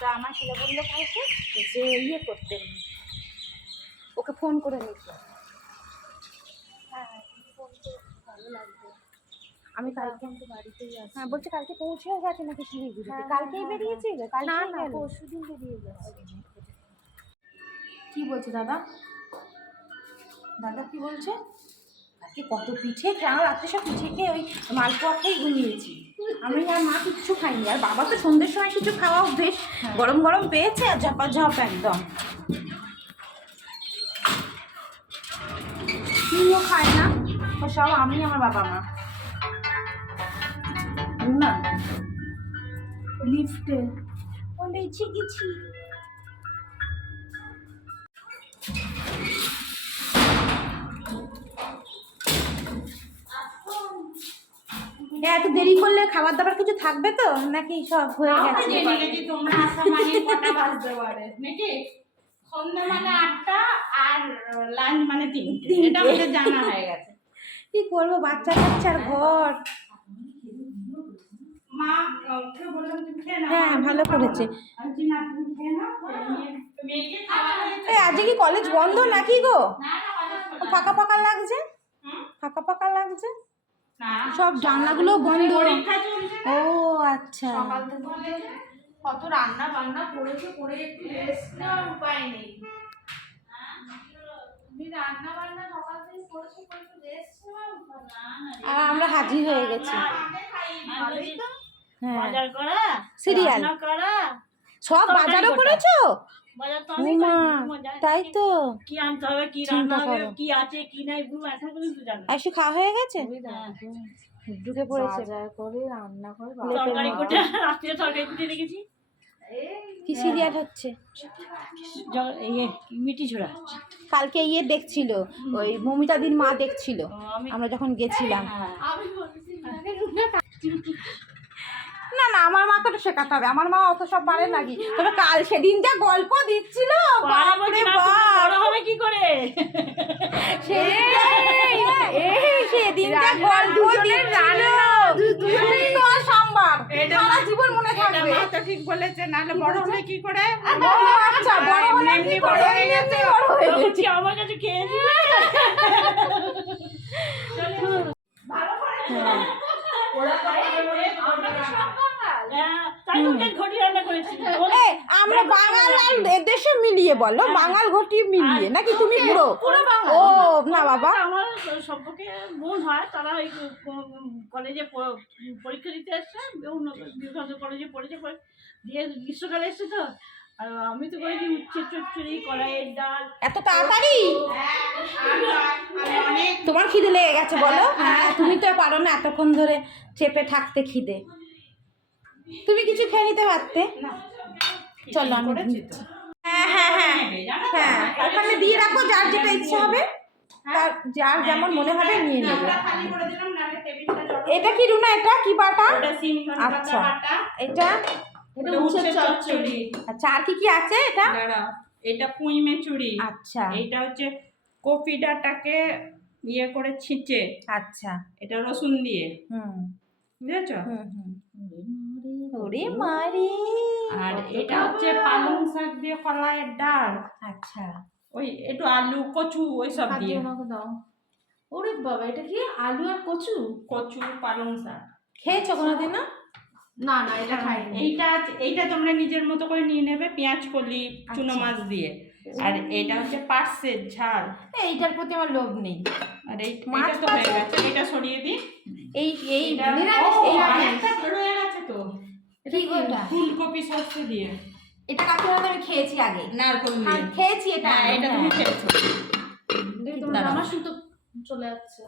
তো আমার ছেলে বললো কাউকে যে ইয়ে করতে, ওকে ফোন করে নিতে। হ্যাঁ ফোন তো ভালো লাগবে। আমি কালকে তো বাড়িতেই আছি। হ্যাঁ বলছে কালকে পৌঁছেও গেছে নাকি শিলিগুড়িতে? কালকেই বেরিয়েছিল? না না পরশুদিন বেরিয়ে গেছে। কি বলছে দাদা? দাদা কি বলছে? আজকে কত পিঠে খেয়ে, রাত্রে সব পিঠে খেয়ে ওই মালপোয়া খেয়ে ঘুমিয়েছি। আমি আর মা কিচ্ছু খাইনি, আর বাবা তো সন্ধ্যের সময় কিছু খাওয়া বেশ গরম গরম পেয়েছে আর ঝাপাঝাপ একদম। তুইও খায় না, ও সব আমি আমার বাবা মা। না লিফটে বলেছি গেছি। এত দেরি করলে খাবার দাবার কিছু থাকবে তো নাকি সব হয়ে গেছে? তোমরা আসা মানে কটা বাজতে পারে নাকি? সন্ধ্যা মানে 8টা আর লাঞ্চ মানে 3টে, এটা আমাদের জানা হয়ে গেছে। কি করবো, বাচ্চা কাচ্চার ঘর। মা ওকে বললাম তুমি খেয়ে নাও। হ্যাঁ ভালো করেছে। আজকে না তুমি খেয়ে নাও, মেয়েকে খাওয়া হয়েছে। আজকে কি কলেজ বন্ধ নাকি গো? না না কলেজ ফাঁকা ফাঁকা লাগছে, ফাঁকা ফাঁকা লাগছে। না সব জানলাগুলো বন্ধ। পরীক্ষা চলছে। ও আচ্ছা। সকাল থেকে কত রান্না বান্না করেছে, করে একটু রেস্ট নেওয়ার উপায় নেই। তুমি রান্না বান্না সকাল থেকে করেছো, একটু রেস্ট নেওয়ার উপায় না। আর আমরা হাজির হয়ে গেছি। হ্যাঁ বাজার করা, সিরিয়াল রান্না করা, সব বাজারও করেছো? বাজার তো আমি তাই তো। কি আনতে হবে, কি রান্না হবে, কি আছে কি নাই এখন পর্যন্ত জানো। আইসু খাওয়া হয়ে গেছে? ঢুকে পড়েছে করে রান্না করে তরকারি কোটা, রাত্রে তরকারি কুটে রেখেছি। কি সিরিয়াল হচ্ছে? মিটি ছোড়া। কালকে ইয়ে দেখছিল, ওই মমিতাদির মা দেখছিল আমরা যখন গেছিলাম। না না আমার মা তো শেখাতে হবে, আমার মা অত সব পারে নাকি। তবে কাল সেদিন যা গল্প দিচ্ছিল, বাপরে বাপ হবে কি করে সেদিন যা গল্প দিচ্ছিল, দুজনের সম্ভব সারা জীবন মনে থাকবে। মা তো ঠিক বলেছে, নাহলে বড় হলে কি করে? আচ্ছা বড় হলে এমনি বড় হয়ে গেছে, আমার কাছে খেয়ে দিবে। ভালো করে ওরা তো আমরা বাঙাল আর দেশে মিলিয়ে বলো, বাঙাল ঘটি মিলিয়ে নাকি? তুমি পুরো ও না বাবা, আমার সম্পর্কে বোন হয়, তারা ওই কলেজে পরীক্ষা দিতে এসছে, কলেজে পড়েছে, দিয়ে গ্রীষ্মকালে এসছে তো। আর আমি তো করেছি উচ্ছে চচ্চড়ি, কলাইয়ের ডাল। এত তাড়াতাড়ি তোমার খিদে লেগে গেছে বলো? হ্যাঁ তুমি তো পারো না এতক্ষণ ধরে চেপে থাকতে খিদে, তুমি কিছু খেয়ে নিতে পারতে। চলো আমি হ্যাঁ হ্যাঁ হ্যাঁ হ্যাঁ ওখানে দিয়ে রাখো, যার যেটা ইচ্ছে হবে, তার যার যেমন মনে হবে নিয়ে নেবে। এটা কি রুনা, এটা কি বাটা? আচ্ছা এটা উচ্ছে চচ্চড়ি। আচ্ছা আর কি কি আছে? এটা এটা পুঁই মেচুরি। আচ্ছা এটা হচ্ছে কপি ডাটাকে ইয়ে করে ছিঁচে। আচ্ছা এটা রসুন দিয়ে। বুঝেছো? ওরে মারি। আর এটা হচ্ছে পালং শাক দিয়ে কলাইয়ের ডাল। আচ্ছা ওই একটু আলু কচু ওই সব দিয়ে। দাও। ওরে বাবা, এটা কি আলু আর কচু? কচু পালং শাক খেয়েছো কোনোদিন? না না না এটা খাইনি। এইটা তোমরা নিজের মতো করে নিয়ে নেবে, পেঁয়াজ কলি চুনো মাছ দিয়ে। আর এটা হচ্ছে পার্সের ঝাল। এইটার প্রতি আমার লোভ নেই। আর এইটা তো হয়ে গেছে, এটা সরিয়ে দিই। এই এই একটা রয়ে গেছে তো, কি গোটা ফুলকপি সর্ষে দিয়ে। এটা কাকিমা আমি খেয়েছি আগে, নারকেল দিয়ে খেয়েছি এটা। এটা তুমি খেয়েছো? আমার শুধু চলে যাচ্ছে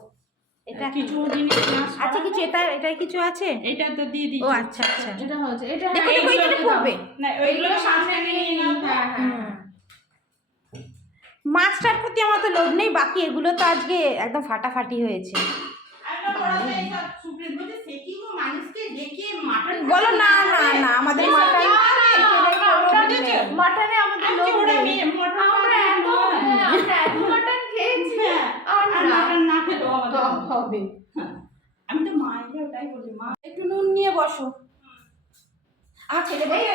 এটা কিছু জিনিস। আচ্ছা কিছু এটাই কিছু আছে, এটা তো দিয়ে দিই। ও আচ্ছা আচ্ছা এটা হচ্ছে, এটা দেখো এইখানে পড়বে না, ওইগুলো সামনে নিয়ে নাও। হ্যাঁ হ্যাঁ মাছটার প্রতি আমার তো লোভ নেই, বাকি এগুলো তো আজকে একদম ফাটাফাটি হয়েছে। বলো না না না আমাদের মাটনে আমাদের লোভ নেই। আমি তো মায়ের ওটাই বলি, মা একটু নুন নিয়ে বসো। আমার ছেলে বলছে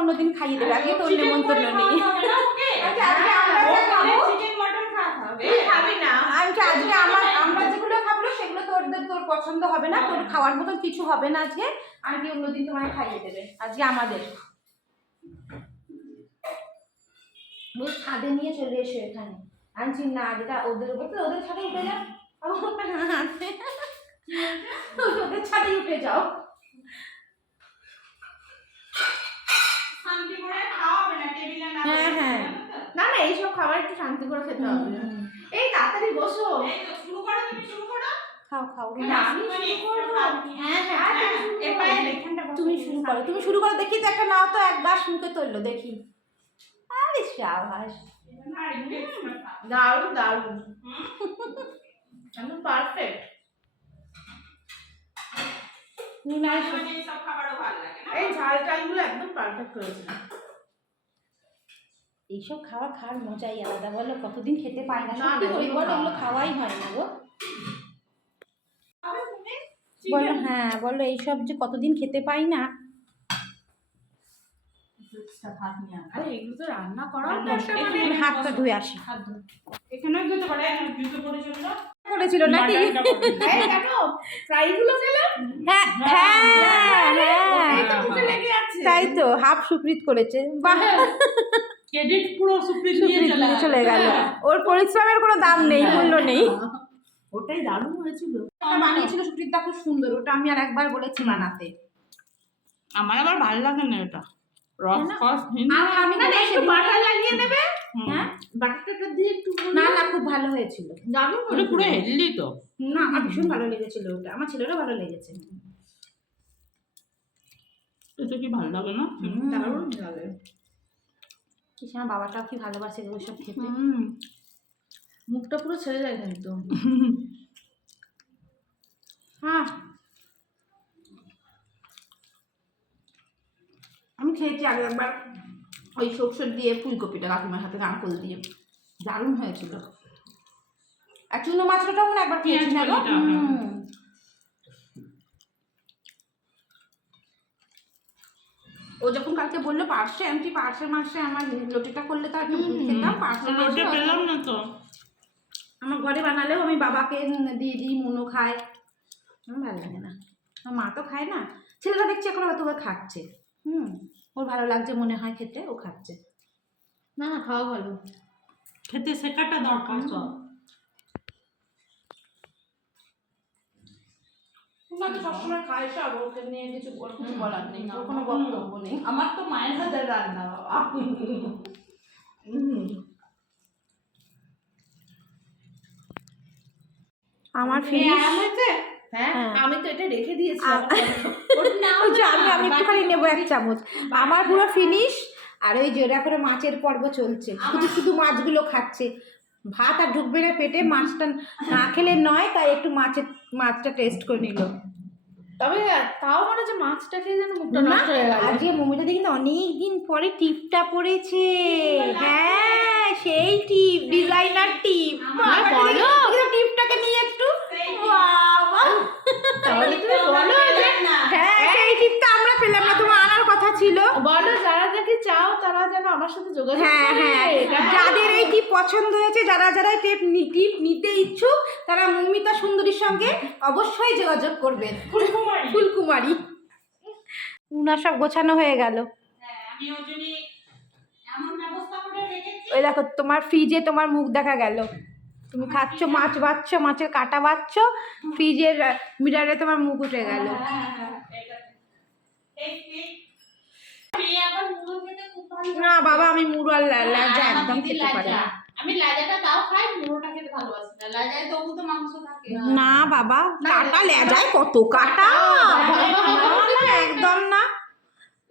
অন্যদিন খাইয়ে দেবে, আজকে তোর নেমন্তন্ন নেই। আজকে আমরা যা খাবো, আজকে আমরা যেগুলো খাবো সেগুলো তোর পছন্দ হবে না, তোর খাওয়ার মতন কিছু হবে না আজকে। আন্টি অন্যদিন তোমায় খাইয়ে দেবে, আজকে আমাদের। ছাদে নিয়ে চলে এসো এখানে। আনছি না, যেটা ওদের বলতে ওদের ছাদে উঠে যাও, ওদের ছাদে উঠে যাও। হ্যাঁ হ্যাঁ, না না এইসব খাবার একটু শান্তি করে খেতে হবে। এই তাড়াতাড়ি বসো, শুরু করো, তুমি শুরু করো। খাও খাও, আমি শুরু করব। হ্যাঁ হ্যাঁ, তুমি শুরু করো দেখি তো, একটা নাও তো, এক গ্লাস মুখে তুললো দেখি। আরে শাবাশ, দারুণ দারুণ, একদম পারফেক্ট। এই ঝাল টালগুলো একদম পারফেক্ট হয়েছে। এইসব খাওয়ার মজাই আলাদা বলো, কতদিন খেতে পাই না, না, সত্যি করে বলো, এগুলো খাওয়াই হয় না গো বলো। হ্যাঁ বলো, এইসব যে কতদিন খেতে পাই না। আরে এগুলো তো রান্না করা হাতটা ধুয়ে আসি। এখানেও যেতে পারে, জুতো পরে চললো করেছিল নাকি? ফ্রাইগুলো খেলাম। হ্যাঁ হ্যাঁ হ্যাঁ, মুখে লেগে আছে। তাই তো, হাফ সুপ্রিত করেছে। বাহ, ক্রেডিট পুরো সুপ্রিত নিয়ে চলে গেল। ওর পরিশ্রমের কোনো দাম নেই, মূল্য নেই। ওটাই দারুণ হয়েছিল। বানিয়েছিল সুপ্রিতটা, খুব সুন্দর। ওটা আমি আর একবার বলেছি বানাতে। আমার আবার ভালো লাগে না এটা, রস ফস আর আমি না একটু বাটার লাগিয়ে দেবে। হ্যাঁ, বাটারটা দিয়ে একটু না না, খুব ভালো হয়েছিল। দারুণ, ওটা পুরো হেলদি তো। না, আমার ভীষণ ভালো লেগেছিল ওটা, আমার ছেলেরও ভালো লেগেছে। এটা কি ভালো লাগে না? দারুণ লাগে। আমার বাবাটাও কি ভালোবাসে ওইসব খেতে। মুখটা পুরো ছেড়ে যায় কিন্তু। হ্যাঁ, আমি খেয়েছি আগে একবার ওই সরষে দিয়ে ফুলকপিটা কাকিমার হাতে নারকোল দিয়ে, দারুণ হয়েছিল। আর চুনো মাছটাও মনে একবার খেয়েছি না গো। ও যখন কালকে বললো পার্সে আনছি, পার্সের মাসে আমার লটিটা করলে তো একটু খেতাম। পার্সের মাসে পেলাম না তো, আমার ঘরে বানালেও আমি বাবাকে দিয়ে দিই, মুনো খায়, আমার ভালো লাগে না। আমার মা তো খায় না, ছেলেটা দেখছি এখন আবার তোকে খাচ্ছে। ওর ভালো লাগছে মনে হয় খেতে, ও খাচ্ছে। না না, খাওয়া ভালো, খেতে শেখাটা দরকার। সব সবসময় খায় সব, ওকে নিয়ে কিছু বলার নেই, ওর কোনো বক্তব্য নেই। আমার তো মায়ের হাতের রান্না বাবা। আমার ফিনিশ। হ্যাঁ, আমি তো এটা রেখে দিয়েছি। আমি একটুখানি নেবো এক চামচ। আমার পুরো ফিনিশ। আর ওই যে ওরা করে মাছের পর্ব চলছে, শুধু শুধু মাছগুলো খাচ্ছে। ভাত আর ঢুকবে না পেটে, মাছটা না খেলে নয়, তাই একটু মাছটা টেস্ট করে নিল। তবে তাও মনে হচ্ছে মাছটা খেয়ে যেন মুখটা নষ্ট হয়ে গেল। আজকে মমিটা দেখি না অনেক দিন পরে টিপটা পড়েছে। হ্যাঁ, সেই টিপ, ডিজাইনার টিপ। বলো, টিপটাকে নিয়ে একটু বাবা, তাহলে তুমি বলো। হ্যাঁ, সেই টিপটা আমরা পেলাম না, তোমার আনার কথা ছিল। বলো, যারা যাকে চাও তারা যেন আমার সাথে যোগাযোগ করে। হ্যাঁ হ্যাঁ, যাদের এই টিপ পছন্দ হয়েছে, যারা টিপ নিতে ইচ্ছুক, তারা মৌমিতা সুন্দরীর সঙ্গে অবশ্যই যোগাযোগ করবেন। ফুলকুমারী। উনার সব গোছানো হয়ে গেল। ওই দেখো, তোমার ফ্রিজে তোমার মুখ দেখা গেল। তুমি খাচ্ছ, মাছ বাচ্ছ, মাছের কাটা বাচ্ছ, ফ্রিজের মিরারে তোমার মুখ উঠে গেল। না বাবা, আমি মুড়ো আর লাজা একদম খেতে পারি না। আমি লাজাটা তাও খাই, মুড়োটা খেতে ভালোবাসি না। লাজায় তবু তো মাংস থাকে না বাবা, কাটা লেজায় কত কাটা, একদম না।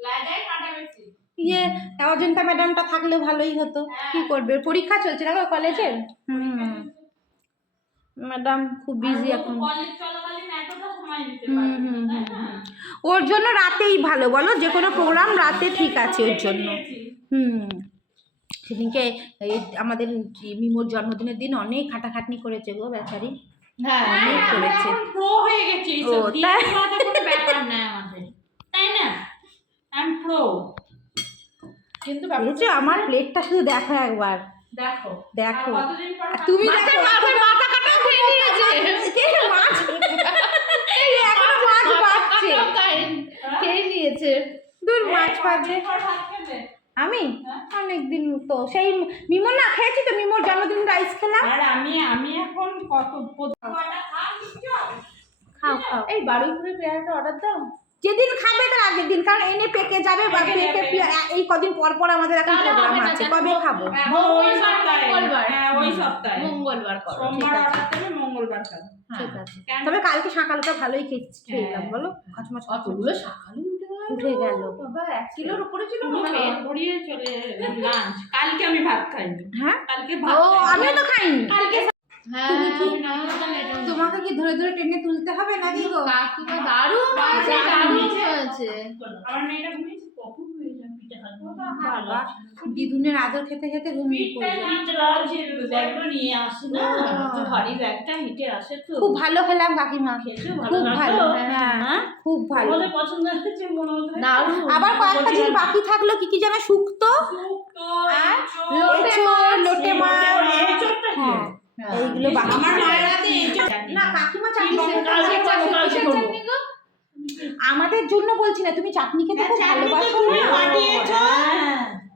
লাজায় কাটা বেশি। ইয়ে অজন্তা ম্যাডামটা থাকলে ভালোই হতো। কি করবে, পরীক্ষা চলছে না কলেজের। ম্যাডাম খুব বিজি এখন। কলেজ চলাকালীন এতটা সময় দিতে পারে না। ওর জন্য রাতেই ভালো বলো, যে কোনো প্রোগ্রাম রাতে ঠিক আছে ওর জন্য। সেদিনকে এই আমাদের মিমোর জন্মদিনের দিন অনেক খাটাখাটনি করেছে গো বেচারি। হ্যাঁ, অনেক করেছে। প্রো হয়ে গেছে এই সব দিয়ে, কোনো ব্যাপার না আমাদের, তাই না? I am pro. কিন্তু বুঝছো আমার প্লেটটা শুধু দেখো একবার, দেখো দেখো কতদিন পর তুমি দেখো মাথা কাটা খেয়ে নিয়েছে মাছ, এই এখনো মাছ বাজছে, খেয়ে নিয়েছে দূর মাছ বাজছে। আমি অনেকদিন তো সেই মিমো না খেয়েছি তো, মিমোর জন্মদিন রাইস খেলাম। আর আমি এখন কত খাও খাও, এই বারুইপুরে পেয়ারাটা অর্ডার দাও। যেদিন খাবে তার আগের দিন, কারণ এনে পেকে যাবে বা পেকে এই কদিন পর পর আমাদের এখন প্রোগ্রাম আছে, কবে খাবো? ওই সপ্তাহে মঙ্গলবার করো। সোমবার অর্ডার দেবে, মঙ্গলবার খাবে। ঠিক আছে, তবে কালকে সকালটা ভালোই খেলাম বলো, কচমাচ অতগুলো সকালে উঠে গেল। বাবা 1 কিলোর উপরে ছিল পেট ভরিয়ে চলে লাঞ্চ। কালকে আমি ভাত খাইনি। হ্যাঁ কালকে ও ভাত আমিও তো খাইনি। কালকে তুমি কি তোমাকে কি ধরে ধরে টেনে তুলতে হবে নাকি গো? কাকিমা দারুণ হয়েছে, দারুণ হয়েছে। আমার মেয়েটা ঘুমিয়েছে, কখন হয়েছে পিঠে খাবো। বাবা দিদুনের আদর খেতে খেতে ঘুমিয়ে পড়লো। ব্যাগটা নিয়ে আসি না, তো ভারী ব্যাগটা হেঁটে আসে তো। খুব ভালো খেলাম কাকিমা, খেয়েছো খুব ভালো, লাগলো? হ্যাঁ খুব ভালো। তোমাদের পছন্দ হয়েছে মনে হচ্ছে। দারুণ। আবার কয়েকটা জিনিস বাকি থাকলো, কি কি যেন শুক্তো আর এঁচোড়, লোটে মাছ, হ্যাঁ এইগুলো বাকি। আমার মায়ের হাতে এঁচোড় না কাকিমা চাটনি কি খেতে কালকে ভালোবাসে। কালকে কিসের করবো? চাটনি গো? আমাদের জন্য বলছি না, তুমি চাটনি খেতে খুব ভালোবাসো তুমি না? পাঠিয়েছো।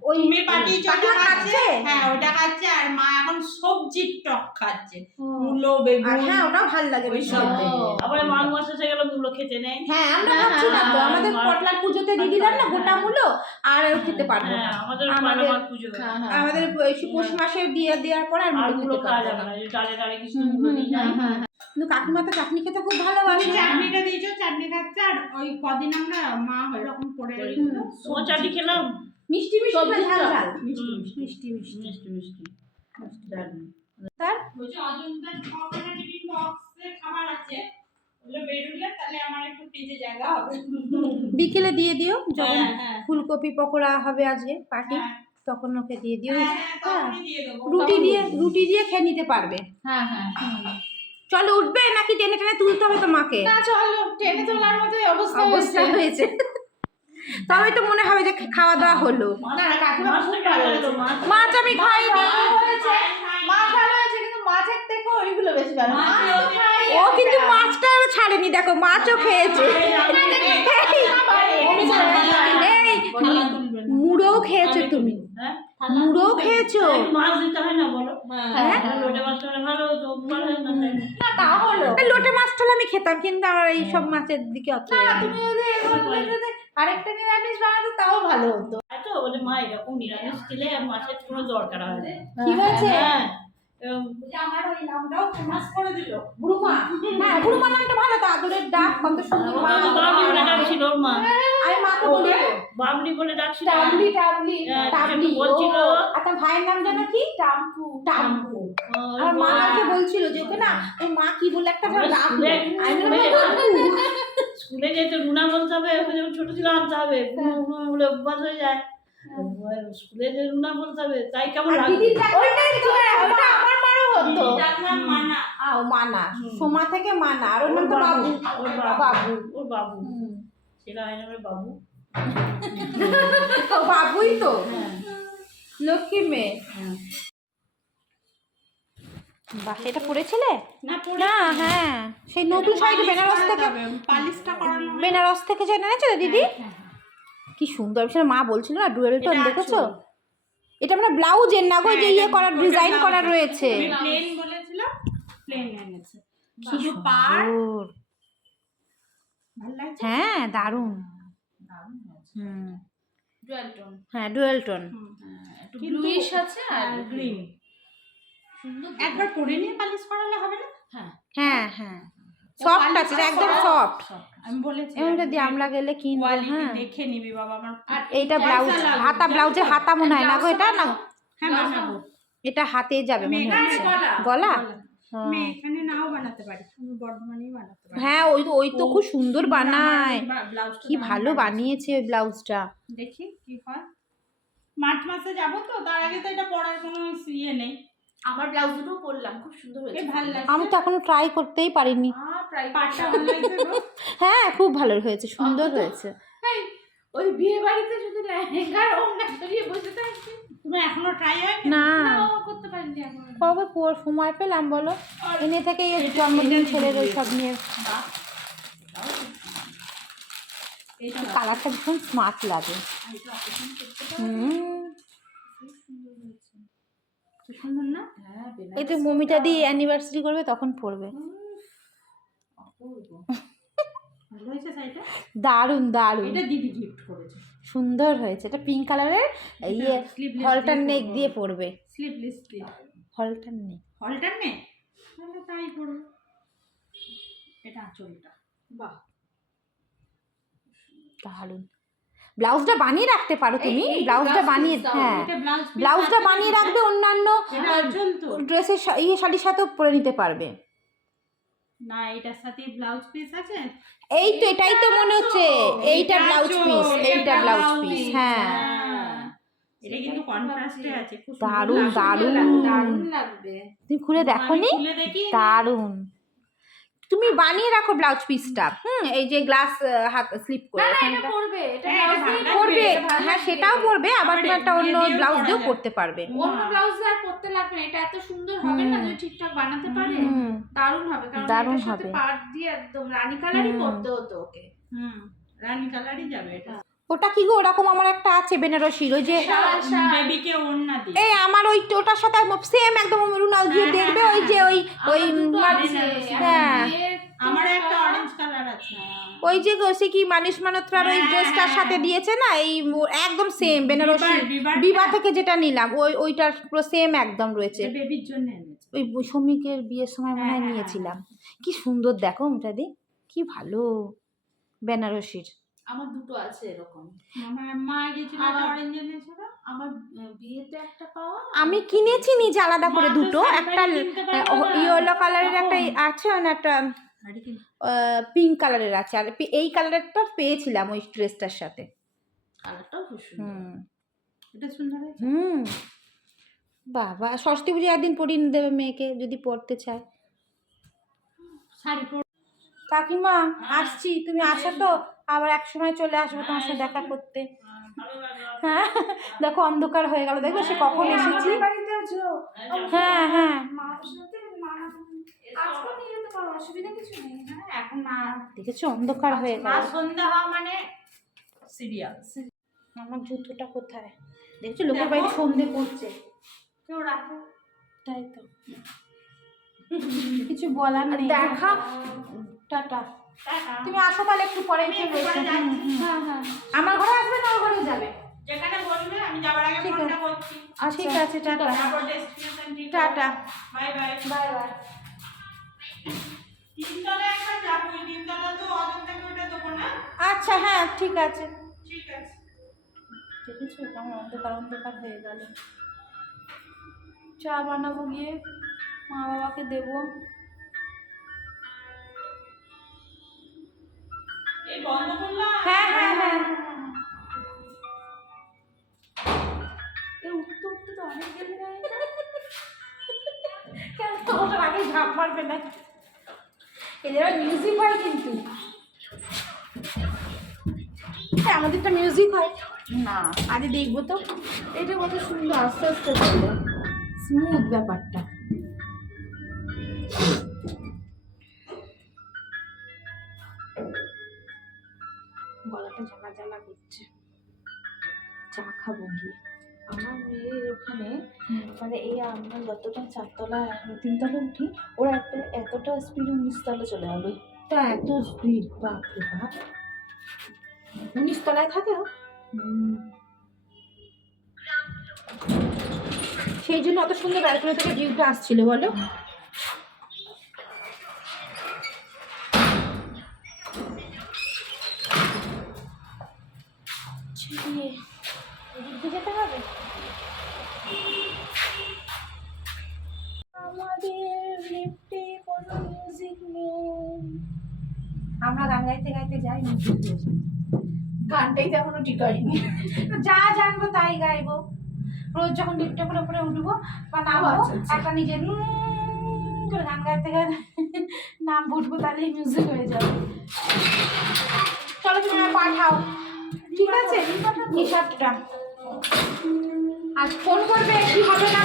ওই তুমি পাঠিয়েছো, কাকিমা ওটা খাচ্ছে? হ্যাঁ ওটা খাচ্ছে, আর মা এখন সবজির টক খাচ্ছে, ও। মূলো আর বেগুন হ্যাঁ ওটাও ভালো লাগে ওই বেশ সব খেতে। আবার মাঘ মাস এসে গেল, মূলো খেতে নেই। হ্যাঁ আমরা খাচ্ছি না তো, আমাদের পটলার পুজোতে দিয়ে দিলাম না গোটা মূলো, আর খেতে পারবো না। হ্যাঁ, আমাদের আমাদের মাঘ পুজো। আমাদের পৌষ মাসে দিয়ে দেওয়ার পর আর আর মূলো মূলো খেতে খাওয়া পারবো যাবে না। না, ডালে ডালে কিছু মূলো দিই না। কিন্তু কাকিমা তো চাটনি খেতে খুব তুমি ভালোবাসে। চাটনিটা দিয়েছো, চাটনি খাচ্ছে, আর ওই কদিন আমরা মা ওইরকম করে রেখেছিল ও চাটনি খেলাম। মিষ্টি মিষ্টি না ঝাল ঝাল? মিষ্টি মিষ্টি মিষ্টি। মিষ্টি মিষ্টি দারুণ। তার বলছে অজন্তার ছখানা টিফিন বক্সে খাবার আছে, ওগুলো বেরোলে তাহলে আমার একটু ফ্রিজে জায়গা হবে। বিকেলে দিয়ে দিও, যখন হ্যাঁ, হ্যাঁ। ফুলকপি পকোড়া হবে আজকে পার্টি, হ্যাঁ। তখন ওকে দিয়ে দিও। হ্যাঁ, তখনই দিয়ে দেবো। রুটি দিয়ে খেয়ে নিতে পারবে। হ্যাঁ হ্যাঁ। চলো উঠবে নাকি টেনে টেনে তুলতে হবে তোমাকে? না চলো, টেনে তোলার মতোই অবস্থা অবস্থা হয়েছে। হয়েছে, তবে তো মনে হবে যে খাওয়া দাওয়া হলো। না কাকিমা খুব মাছটা ভালো ভালো হয়েছে। মাছ। মাছ আমি খাইনি। ভালো হয়েছে, মাছ ভালো হয়েছে, কিন্তু মাছের থেকে ওইগুলো বেশি ভালো। মাছ তো খাই ও কিন্তু মাছটা ছাড়েনি, দেখো মাছও খেয়েছে। এই মুড়োও খেয়েছো তুমি, হ্যাঁ? মুড়োও খেয়েছো। একটু মাছ দিতে হয় না বলো? হ্যাঁ লোটে মাছটা ভালো হতো, ভালো হয় না তাই। না তা হলো। এই লোটে মাছ টালে আমি খেতাম, কিন্তু আমার এই সব মাছের দিকে অত না তুমি যদি আরেকটা নিরামিষ বানাতো তাও ভালো হতো। তাই তো বলে মা এরকম নিরামিষ খেলে আর মাছের কোনো দরকার হয় না। কি হয়েছে? হ্যাঁ এরকম আমার ওই নামটাও ফেমাস করে দিল। বুড়ুমা, হ্যাঁ বুড়ুমা নামটা ভালো তো, আদরের ডাক কত সুন্দর। মা ও তো বাবলি বলে ডাকছিল ওর মা। আমি মাকে বলি বাবলি বলে ডাকছিল। টাবলি টাবলি হ্যাঁ, টাবলি কিছু বলছিল। আর তার ভাইয়ের নাম জানো কি? টাম্পু। টাম্পু। ওর আর মা মা- আমাকে বলছিল যে ওকে না ওর মা কি বলে একটা আমরা ডাক, স্কুলে- আমি বললাম, টাম্পু। স্কুলে যেতে রুনা বলতে হবে, ওকে যখন ছোট ছিল আনতে হবে, রুনা বলে অভ্যাস হয়ে যায়। স্কুলে যে রুনা বলতে হবে, তাই কেমন আর লাগবে? দিদির ডাক ওইটাই তো, ওটা আমার মারও হতো। ডাকলাম মানা। মানা, সোমা থেকে মানা, আর ওর নাম তো বাবু। ওর বাবু। ওর বাবু সেটা হয় না, ওর বাবু। ও বাবুই তো, হ্যাঁ লক্ষ্মী মেয়ে। হ্যাঁ। বাহ, এটা পড়েছিলে? না পরে না হ্যাঁ, সেই নতুন শাড়ি বেনারস থেকে, পালিশটা করানো হয়। বেনারস থেকে যে এনেছে দিদি, কি সুন্দর। সেটা মা বলছিল না ডুয়েল টোন, এটা দেখেছো? আঁচল। এটা মানে ব্লাউজের না গো, যে ইয়ে করার ওটা ডিজাইন blouse করা এর। রয়েছে। আমি প্লেন বলেছিলাম, প্লেন এনেছে। কি শুধু পাড়, সুন্দর। ভালো লাগছে। হ্যাঁ দারুণ। দারুণ হয়েছে। হুম ডুয়াল টোন। হ্যাঁ ডুয়েল টোন। একটু কিন্তু- ব্লুইশ আছে আর গ্রিন। সুন্দর। একবার পরে নিয়ে পালিশ করালে হবে না? হ্যাঁ। হ্যাঁ হ্যাঁ সফট আছে, একদম সফট। আমি বলেছি এবং যদি আমরা গেলে কিনবো। কোয়ালিটি হ্যাঁ দেখে নিবি বাবা আমার। আর এইটা ব্লাউজ, পয়সা লাগবে, হাতা, ব্লাউজের হাতা মনে হয় না গো এটা, না হ্যাঁ বানাবো। এটা হাতে যাবে আমি মনে এখানে হচ্ছে। গলা। গলা? আমি এখানে নাও বানাতে পারি, আমি বর্ধমানেই বানাতে পারি। হ্যাঁ ওই তো খুব সুন্দর বানায়, ব্লাউজটা কি ভালো বানিয়েছে ওই ব্লাউজটা। দেখি কি হয়। মার্চ মাসে যাবো তো, তার আগে তো এটা পরার কোনো ইয়ে নেই। আমার ব্লাউজ দুটো পরলাম, খুব সুন্দর এ হয়েছে। ভালো আমি লাগছে। তো এখনো ট্রাই করতেই পারিনি। প্রায় পাটটা ভালো লাগছে গো। হ্যাঁ খুব ভালো হয়েছে, সুন্দর হয়েছে। এই ওই বিয়ে বাড়িতে যদি লেহেঙ্গার ওড়না ধরিয়ে বসে থাকবে। তুমি এখনো ট্রাই হয়নি? না না, ও করতে পারিনি এখন। কবে সময় পেলাম বলো, এনে থেকে এই জন্মদিন ছেলের ওই সব নিয়ে। কালারটা ভীষণ স্মার্ট লাগে। সুন্দর না? হ্যাঁ, এই তো মমিটা দিয়ে অ্যানিভার্সারি করবে তখন পরবে। ভালো হয়েছে শাড়িটা? দারুণ দারুণ, এটা দিদি গিফট করেছে। সুন্দর হয়েছে। এটা পিঙ্ক কালারের, ইয়ে sleeveless হলটার দিয়ে নেক পরবো। দিয়ে পরবে। স্লিভলেস দিয়ে। হলটার নেক, হলটার নেই? তাহলে তাই পরবো। এটা আঁচলটা। বাহ, দারুণ। ব্লাউজটা বানিয়ে রাখতে পারো তুমি, এই ব্লাউজটা blouse বানিয়ে, piece দাও। হ্যাঁ এটা ব্লাউজ ব্লাউজটা বানিয়ে রাখবে, অন্যান্য এটা আঁচল তো? ড্রেসের শাড়ির সাথেও পরে নিতে পারবে। না, এটার সাথে ব্লাউজ পিস আছে। এই তো এটাই তো মনে হচ্ছে, এইটা ব্লাউজ পিস, এইটা ব্লাউজ পিস, হ্যাঁ এটা কিন্তু কন্ট্রাস্টে আছে, খুব সুন্দর দারুণ লাগছে। দারুণ। দারুণ লাগবে। তুমি খুলে দেখো নি? আমি খুলে দেখি। দারুণ। তুমি বানিয়ে রাখো ব্লাউজ পিসটা, এই যে গ্লাস হাত স্লিপ করে এটা এখানটা করবে, এটা হ্যাঁ, ব্লাউজ এটা দিয়ে ভালো করবে, এটা ভালো হ্যাঁ লাগবে। সেটাও করবে, আবার আবার তুমি একটা অন্য দিয়ে দিয়েও ব্লাউজ করা দিয়েও যায়। করতে পারবে। অন্য ব্লাউজ আর করতে লাগবে না, এটা এত সুন্দর হবে না যদি ঠিকঠাক বানাতে পারে। হুম, দারুণ হবে, কারণ দারুণ এটার সাথে হবে। পাড় দিয়ে একদম রানী কালারই হুম। করতে হতো ওকে। রানী কালারই যাবে এটা। ওটা কি গো, ওরকম আমার একটা আছে বেনারসির, ওই যে বেবিকে ওড়না দিই। এই আমার ওই ওটার সাথে সেম একদম রুনাল দিয়ে হ্যাঁ, দেখবে, হ্যাঁ, ওই যে ওই ওই আমার দুটো আছে, হ্যাঁ। আমার একটা অরেঞ্জ কালার আছে। ওই যে সে কি মানিস মানোত্রার ওই হ্যাঁ, ড্রেসটার হ্যাঁ, সাথে দিয়েছে না, এই একদম সেম বেনারসি বিবার- বিবাহ থেকে যেটা নিলাম, ওইটার পুরো সেম একদম রয়েছে। এটা বেবির জন্য এনেছি। ওই শ্রমিকের বিয়ের সময় মনে হয় হ্যাঁ, হ্যাঁ, নিয়েছিলাম। কি সুন্দর দেখো মোটাদি, কি ভালো বেনারসির। আমার দুটো আছে এরকম। আমার মা গেছিল আমার- অরেঞ্জ এনেছিল। আমার বিয়েতে একটা পাওয়া, আমি কিনেছি নিজে আলাদা করে মা তো দুটো, শাড়ি একটা ফাড়ি কিনতে পারবে না। ইয়েলো কালারের একটা তখন। আছে, আর একটা পিঙ্ক কালারের আছে, আর এই কালারেরটা পেয়েছিলাম ওই ড্রেসটার সাথে। কালারটাও খুব সুন্দর। হুম এটা সুন্দর হয়েছে। হুম, বাবা সরস্বতী পুজো একদিন পরিয়ে দেবে মেয়েকে যদি পড়তে চায়। শাড়ি পর কাকিমা আসছি, তুমি আসো তো, আবার এক সময় চলে আসবো তোমার সাথে দেখা করতে। ভালো লাগলো। হ্যাঁ দেখো অন্ধকার হয়ে গেল, দেখো সে কখন এসেছি। বাড়িতে আছো? হ্যাঁ হ্যাঁ মার সাথে আজকে নিয়ে যেতে পারো, অসুবিধা কিছু নেই। হ্যাঁ, এখন না। দেখেছো অন্ধকার হয়ে মা গেল। সন্ধ্যা হওয়া মানে সিরিয়াল। আমার জুতোটা কোথায়, দেখছো লোকের বাড়িতে সন্ধে করছে। কেউ রাখো। তাই তো কিছু বলার নেই। দেখা। টাটা। টাটা। তুমি আসো তাহলে একটু পরে আমি এসে একটু পরে রয়েছে। যাচ্ছি। হ্যাঁ হ্যাঁ, আমার ঘরে আসবে না ওর ঘরে যাবে? যেখানে বলবে আমি যাবার আগে ঠিক ফোনটা আছে। করছি। ঠিক আছে টাটা। তারপর ডেস্টিনেশন ঠিক tata. Bye bye. Bye bye. তিনতলায় একবার যাবো, ওই তিনতলা তো অজন্তাকে ওটা দেবো না। আচ্ছা হ্যাঁ ঠিক আছে। ঠিক আছে। দেখেছো কেমন অন্ধকার অন্ধকার হয়ে গেল। চা বানাবো গিয়ে, মা বাবাকে দেবো। এই বন্ধ করলাম। হ্যাঁ হ্যাঁ হ্যাঁ এই উঠতে উঠতে তো অনেক গেলে না। কেন তোমার আগে ঝাঁপ মারবে না? এদের মিউজিক হয় কিন্তু, হ্যাঁ আমাদেরটা মিউজিক হয় না, আগে দেখবো তো। এটা কত সুন্দর, আস্তে আস্তে চলে। স্মুথ ব্যাপারটা। গলাটা জ্বালা জ্বালা করছে, চা খাবো গিয়ে। আমার মেয়ের ওখানে মানে এই আমরা যতটা চারতলা তিনতলা উঠি, ওরা এতটা স্পিডে 19 তলা চলে যাবে। তা এত স্পিড, বাপরে বাপ। 19 তলায় থাকে ও? সেই জন্য অত সুন্দর ব্যালকনি থেকে ভিউটা আসছিল বলো। এদিকে যেতে হবে আমাদের লিফটে কোনো মিউজিক নেই। আমরা গান গাইতে গাইতে যাই, মিউজিক দিয়েছি। গানটাই তো এখনো ঠিক হয়নি। যা জানবো তাই গাইবো। রোজ যখন লিফটে করে উপরে উঠবো বা নামবো, আচ্ছা, আচ্ছা। একটা নিজের করে গান গাইতে গাইতে নাম উঠবো, তাহলেই মিউজিক হয়ে যাবে। চলো তুমি আমায় পাঠাও, ঠিক আছে হিসাবটা। আর ফোন করবে কি হবে না